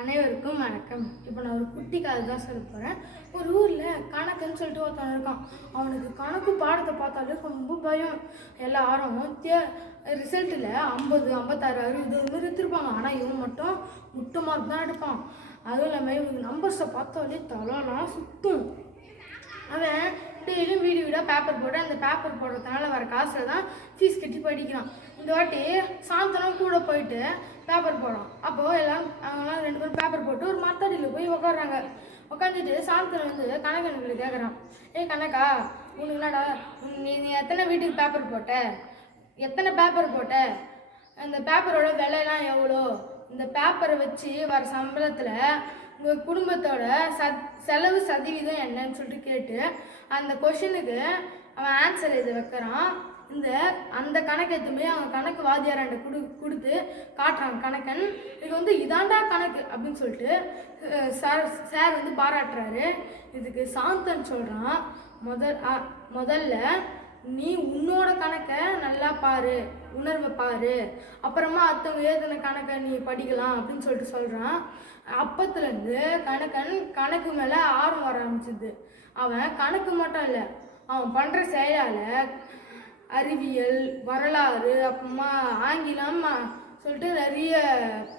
அனைவருக்கும் வணக்கம். இப்போ நான் ஒரு குட்டி கதை தான் சொல்ல போகிறேன். ஒரு ஊரில் கணக்குன்னு சொல்லிட்டு ஒருத்தன் இருக்கான். அவனுக்கு கணக்கு பாடத்தை பார்த்தாலே ரொம்ப பயம். எல்லாரும் ரிசல்ட்டில் 50, 56, 60 மாதிரி எடுத்துருப்பாங்க. ஆனால் இவன் மட்டும் முட்டை மார்க் தான் எடுப்பான். அதுவும் இல்லாமல் இவனுக்கு நம்பர்ஸை பார்த்தாலே தலைலாம் சுற்றும். அவன் டெய்லியும் வீடாக பேப்பர் போட்டு அந்த பேப்பர் போடுறதுனால வர காசில் தான் ஃபீஸ் கட்டி படிக்கிறான். இந்த வாட்டி சாயந்தரம் கூட போயிட்டு பேப்பர் போடுறான். அப்போது அவங்களாம் 2 பேரும் பேப்பர் போட்டு ஒரு மரத்தடியில் போய் உட்காடுறாங்க. உட்காந்துட்டு சாயந்தரம் வந்து கணக்கனுக்கு கேட்குறான், கணக்கா உனக்கு என்னடா நீ எத்தனை வீட்டுக்கு பேப்பர் போட்ட, எத்தனை பேப்பர் போட்ட, அந்த பேப்பரோட விலைலாம் எவ்வளோ, இந்த பேப்பரை வச்சு வர சம்பளத்தில் உங்கள் குடும்பத்தோட செலவு சதவீதம் என்னன்னு சொல்லிட்டு கேட்டு அந்த கொஷினுக்கு அவன் ஆன்சர் எழுத வைக்கிறான். அந்த கணக்கு எடுத்துமே அவன் கணக்கு வாத்தியாராண்ட கொடுத்து காட்டுறான். கணக்கன் இது வந்து இதாண்டா கணக்கு அப்படின்னு சொல்லிட்டு சார் வந்து பாராட்டுறாரு. இதுக்கு சாந்தன் சொல்கிறான், முதல்ல நீ உன்னோட கணக்கை நல்லா பாரு, உணர்வை பாரு, அப்புறமா அடுத்தவங்க எழுதின கணக்கை நீ படிக்கலாம் அப்படின்னு சொல்லிட்டு சொல்கிறான். அப்பத்துலேருந்து கணக்கு மேலே ஆர்வம் வர ஆரம்பிச்சிது. அவன் கணக்கு மட்டும் இல்லை, அவன் பண்ணுற செயலால் அறிவியல், வரலாறு, அப்புறமா ஆங்கிலம் சொல்லிட்டு நிறைய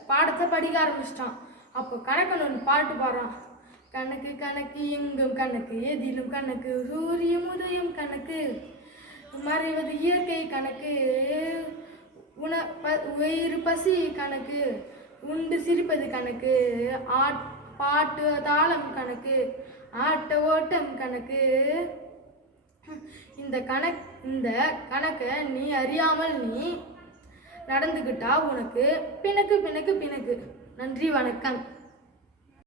பாடத்தை படிக்க ஆரம்பிச்சிட்டான். அப்போ கணக்கன் ஒன்று பாட்டு பாடுறான். கணக்கு கணக்கு எங்கும் கணக்கு, எதிலும் கணக்கு, சூரியம் உதயம் கணக்கு, மறைவது இயற்கை கணக்கு, உயிர் பசி கணக்கு, உண்டு சிரிப்பது கணக்கு, பாட்டு தாளம் கணக்கு, ஆட்ட ஓட்டம் கணக்கு. இந்த கணக்கை நீ அறியாமல் நீ நடந்துக்கிட்டா உனக்கு பிணக்கு பிணக்கு பிணக்கு. நன்றி, வணக்கம்.